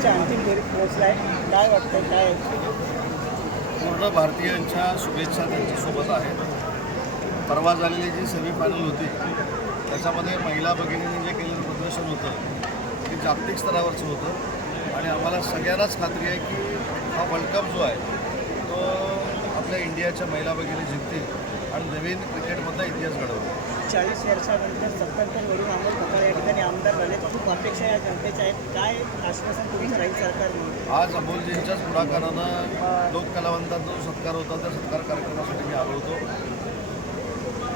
मतदानाच्या अंतिम फेरीत पोहोचलाय. काय वाटतंय काय पूर्ण भारतीयांच्या शुभेच्छा त्यांच्यासोबत आहेत. परवा झालेली जी सेमीफायनल होती त्याच्यामध्ये महिला भगिनींनी जे केलेलं प्रदर्शन होतं ते जागतिक स्तरावरचं होतं. आणि आम्हाला सगळ्यांनाच खात्री आहे की हा वर्ल्ड कप जो आहे तो आपल्या इंडियाच्या महिला भगिनी जिंकतील आणि नवीन क्रिकेटमधला इतिहास घडवतील. चाळीस वर्षानंतर सत्तांतरवरून अमोल खताळ या ठिकाणी आमदार झाले. अपेक्षा या जनतेच्या आहेत? काय आश्वासन तुमचं राहील सरकारने आज अमोलजींच्याच पुढाकारानं लोक कलावंतांचा जो सत्कार होता त्या सत्कार कार्यक्रमासाठी मी आलो होतो.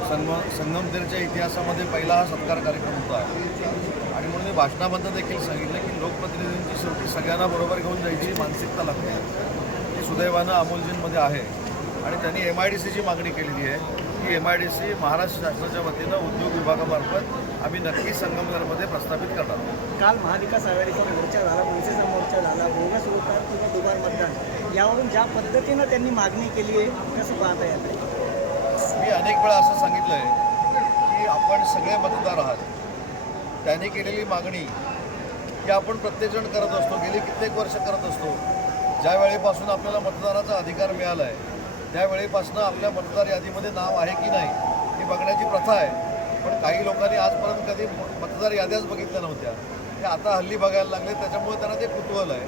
संग संगमतेरच्या इतिहासामध्ये पहिला हा सत्कार कार्यक्रम होता. आणि म्हणून मी भाषणाबद्दल देखील सांगितलं की लोकप्रतिनिधींची शेवटी सगळ्यांना बरोबर घेऊन जायची मानसिकता लागते. ती सुदैवानं अमोलजींमध्ये आहे. आणि त्यांनी एम आय डी सीची मागणी केलेली आहे. की M I D C Maharashtra शासनाच्या वतीनं उद्योग विभागामार्फत आम्ही नक्की संगमनेरमध्ये प्रस्थापित करणार आहोत. काल महाविकास आघाडीचा मोर्चा झाला मनसेचा मोर्चा झाला बोगस होता किंवा दुबार मतदान यावरून ज्या पद्धतीनं त्यांनी मागणी केली आहे कसं पाहता याकडे मी अनेक वेळा असं सांगितलं आहे की आपण सगळे मतदार आहात. त्यांनी केलेली मागणी की आपण प्रत्येकजण करत असतो गेली कित्येक वर्ष करत असतो. ज्या वेळेपासून आपल्याला मतदानाचा अधिकार मिळाला आहे त्यावेळेपासून आपल्या मतदार यादीमध्ये नाव आहे की नाही हे बघण्याची प्रथा आहे. पण काही लोकांनी आजपर्यंत कधी मतदार याद्याच बघितल्या नव्हत्या. ते आता हल्ली बघायला लागले त्याच्यामुळे त्यांना ते कुतूहल आहे.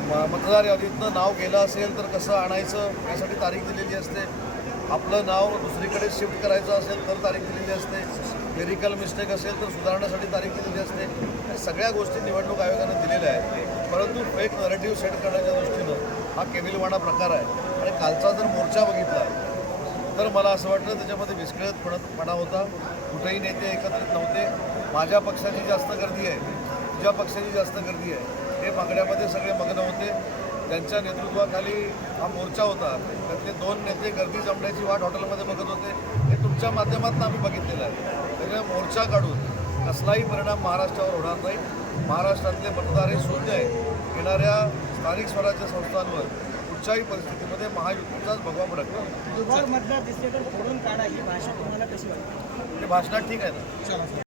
म- मतदार यादीतनं नाव गेलं असेल तर कसं आणायचं यासाठी तारीख दिलेली असते. आपलं नाव दुसरीकडे शिफ्ट करायचं असेल तर तारीख दिलेली असते. क्लेरिकल मिस्टेक असेल तर सुधारण्यासाठी तारीख दिलेली असते. या सगळ्या गोष्टी निवडणूक आयोगानं दिलेल्या आहेत. एक नरेटिव्ह सेट करण्याच्या दृष्टीनं हा केविलवाणा प्रकार आहे. आणि कालचा जर मोर्चा बघितला तर मला असं वाटलं त्याच्यामध्ये विस्कळीतपणा होता. कुठेही नेते एकत्रित नव्हते. माझ्या पक्षाची जास्त गर्दी आहे. तुझ्या पक्षाची जास्त गर्दी आहे. हे मागण्यामध्ये सगळे मग्न होते. त्यांच्या नेतृत्वाखाली हा मोर्चा होता. त्यातले दोन नेते गर्दी जमण्याची वाट हॉटेलमध्ये बघत होते. हे तुमच्या माध्यमातून आम्ही बघितलेलं आहे. त्यामुळे मोर्चा काढून कसलाही परिणाम महाराष्ट्रावर होणार नाही. महाराष्ट्रातले मतदार हे शून्य आहे येणाऱ्या स्थानिक स्वराज्य संस्थांवर कुठच्याही परिस्थितीमध्ये महायुतीचाच भगवा दुबार मतदार फोडून काढा ही भाषा तुम्हाला कशी वाटते? ते भाषणात ठीक आहे ना?